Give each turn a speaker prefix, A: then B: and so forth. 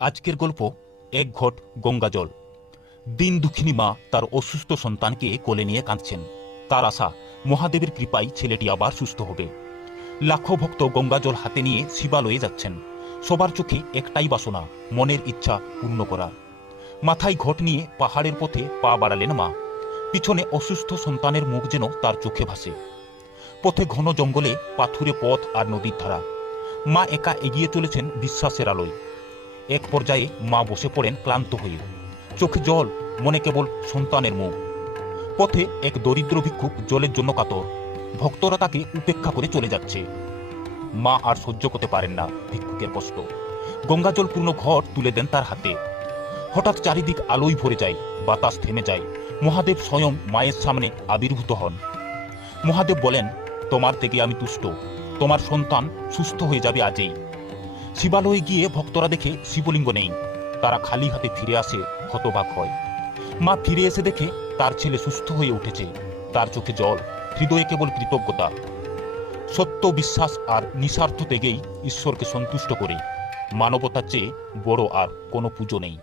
A: আজকের গল্প, এক ঘট গঙ্গাজল দিন দুঃখিনী মা তার অসুস্থ সন্তানকে কোলে নিয়ে কাঁদছেন। তার আশা, মহাদেবের কৃপায় ছেলেটি আবার সুস্থ হবে। লাখো ভক্ত গঙ্গাজল হাতে নিয়ে শিবালয়ে যাচ্ছেন। সবার চোখে একটাই বাসনা, মনের ইচ্ছা পূর্ণ করা। মাথায় ঘট নিয়ে পাহাড়ের পথে পা বাড়ালেন মা। পিছনে অসুস্থ সন্তানের মুখ যেন তার চোখে ভাসে। পথে ঘন জঙ্গলে পাথুরে পথ আর নদীর ধারা। মা একা এগিয়ে চলেছেন বিশ্বাসের আলোয়। এক পর্যায়ে মা বসে পড়েন ক্লান্ত হয়ে। চোখে জল, মনে কেবল সন্তানের মুখ। পথে এক দরিদ্র ভিক্ষুক জলের জন্য কাতর। ভক্তরা তাকে উপেক্ষা করে চলে যাচ্ছে। মা আর সহ্য করতে পারেন না ভিক্ষুকের কষ্ট। গঙ্গাজল পূর্ণ ঘর তুলে দেন তার হাতে। হঠাৎ চারিদিক আলোয় ভরে যায়, বাতাস থেমে যায়। মহাদেব স্বয়ং মায়ের সামনে আবির্ভূত হন। মহাদেব বলেন, তোমার থেকে আমি তুষ্ট। তোমার সন্তান সুস্থ হয়ে যাবে আজই। শিবালয়ে গিয়ে ভক্তরা দেখে শিবলিঙ্গ নেই। তারা খালি হাতে ফিরে আসে হতবাক হয়। মা ফিরে এসে দেখে তার ছেলে সুস্থ হয়ে উঠেছে। তার চোখে জল, হৃদয়ে কেবল কৃতজ্ঞতা। সত্য বিশ্বাস আর নিঃস্বার্থ তেগেই ঈশ্বরকে সন্তুষ্ট করে। মানবতার চেয়ে বড় আর কোনো পুজো নেই।